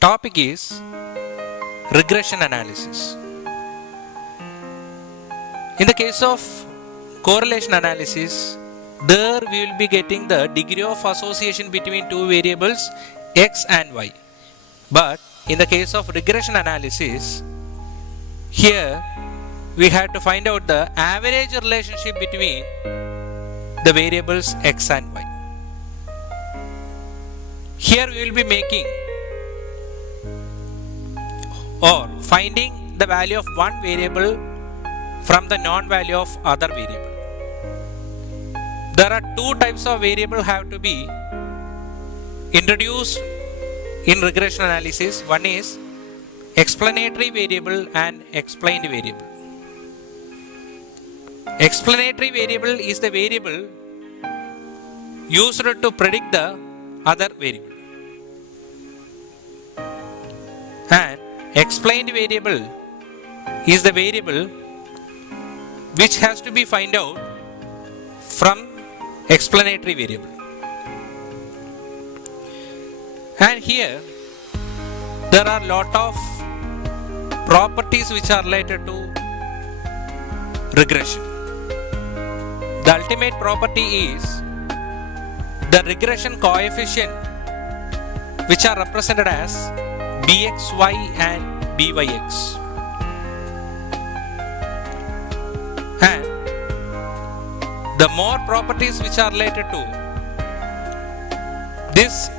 Topic is regression analysis. In the case of correlation analysis, there we will be getting the degree of association between two variables x and y. But in the case of regression analysis, here we have to find out the average relationship between the variables x and y. Here we will be making or finding the value of one variable from the non-value of other variable. There are two types of variable have to be introduced in regression analysis. One is explanatory variable and explained variable. Explanatory variable is the variable used to predict the other variable. And explained variable is the variable which has to be find out from explanatory variable. And here there are lot of properties which are related to regression. The ultimate property is the regression coefficient which are represented as bxy and byx. And the more properties which are related to this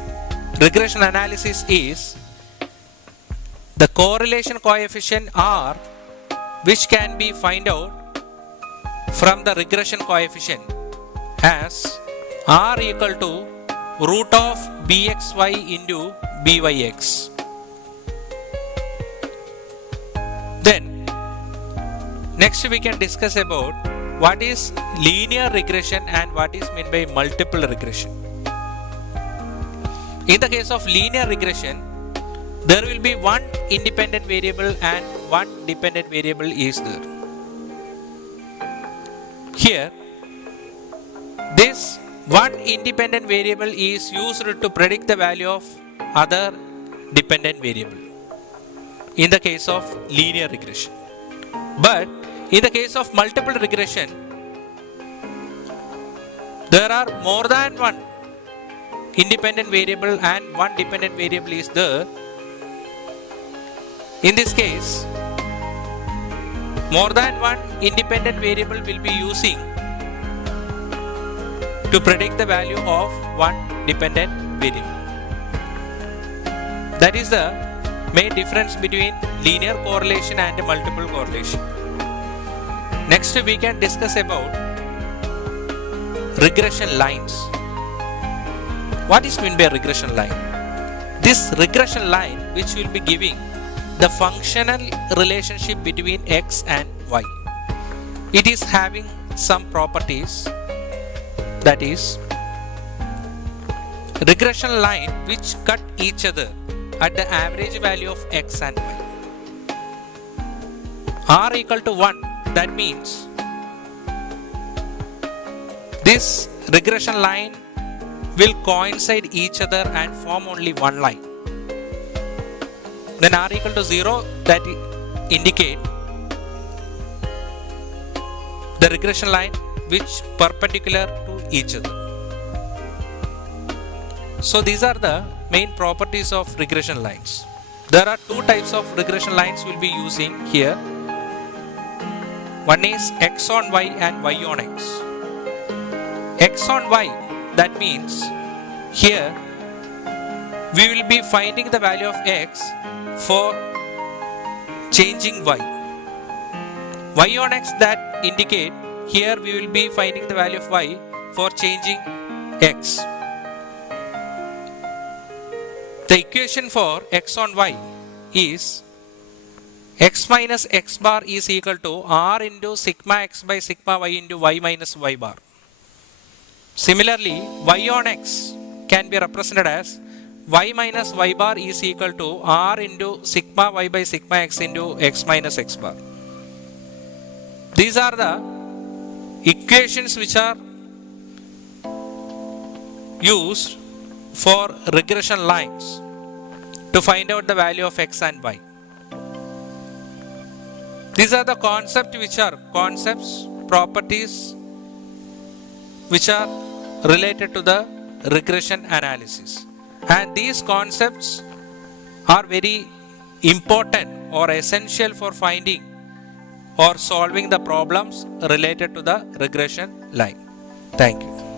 regression analysis is the correlation coefficient R, which can be find out from the regression coefficient as R equal to root of bxy into byx. Then next we can discuss about what is linear regression and what is meant by multiple regression. In the case of linear regression, there will be one independent variable and one dependent variable is there. Here, this one independent variable is used to predict the value of other dependent variable in the case of linear regression. But in the case of multiple regression, there are more than one independent variable and one dependent variable is there. In this case, more than one independent variable will be using to predict the value of one dependent variable. That is the main difference between linear correlation and multiple correlation. Next we can discuss about regression lines. What is meant by regression line? This regression line which will be giving the functional relationship between x and y. It is having some properties, that is regression line which cut each other at the average value of x and y. R equal to 1, that means this regression line will coincide each other and form only one line. Then R equal to 0, that indicate the regression line which perpendicular to each other. So these are the main properties of regression lines. There are two types of regression lines we'll be using here. One is x on y and y on x. X on y, that means here we will be finding the value of x for changing y. Y on x, that indicate here we will be finding the value of y for changing x. The equation for x on y is x minus x bar is equal to r into sigma x by sigma y into y minus y bar. Similarly, y on x can be represented as y minus y bar is equal to r into sigma y by sigma x into x minus x bar. These are the equations which are used for regression lines. to find out the value of x and y. These are the concepts, properties which are related to the regression analysis. And these concepts are very important or essential for finding or solving the problems related to the regression line. Thank you.